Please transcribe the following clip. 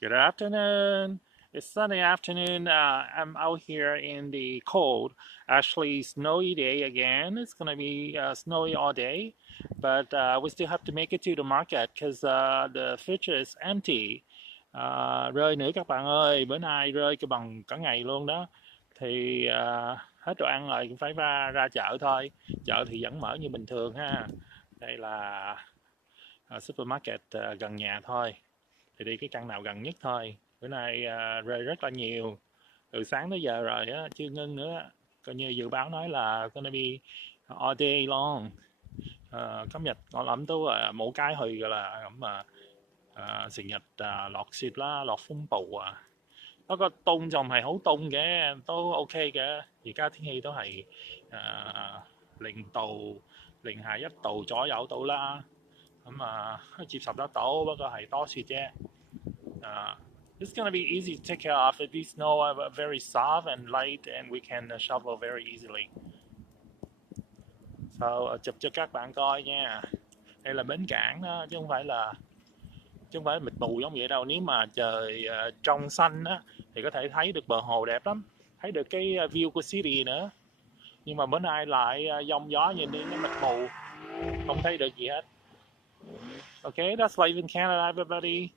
Good afternoon. It's Sunday afternoon. I'm out here in the cold, actually snowy day again. It's gonna be snowy all day, but we still have to make it to the market because the fridge is empty. Rơi nữa các bạn ơi, bữa nay rơi cho bằng cả ngày luôn đó. Thì hết đồ ăn rồi cũng phải ra chợ thôi. Chợ thì vẫn mở như bình thường ha. Đây là supermarket gần nhà thôi. Thì đi cái căn nào gần nhất thôi. Bữa nay rơi rất là nhiều từ sáng tới giờ rồi á, chưa ngưng nữa. Coi như dự báo nói là gonna be all day long.今日我諗都冇街去㗎啦，咁成日落雪啦，落風暴啊。不過凍就唔係好凍嘅，都 OK 嘅。而家天氣都係0度、零下1度左右到啦，咁接受得到，不過係多雪啫。Uh, it's gonna be easy to take care of. These snow are very soft and light, and we can shovel very easily. So chụp cho các bạn coi nha. Đây là bến cảng đó, chứ không phải mịt mù giống vậy đâu. Nếu mà trời trong xanh á thì có thể thấy được bờ hồ đẹp lắm, thấy được cái view của city nữa. Nhưng mà bữa nay lại giông gió nhìn đi nó mịt mù, không thấy được gì hết. Okay, that's life in Canada, everybody.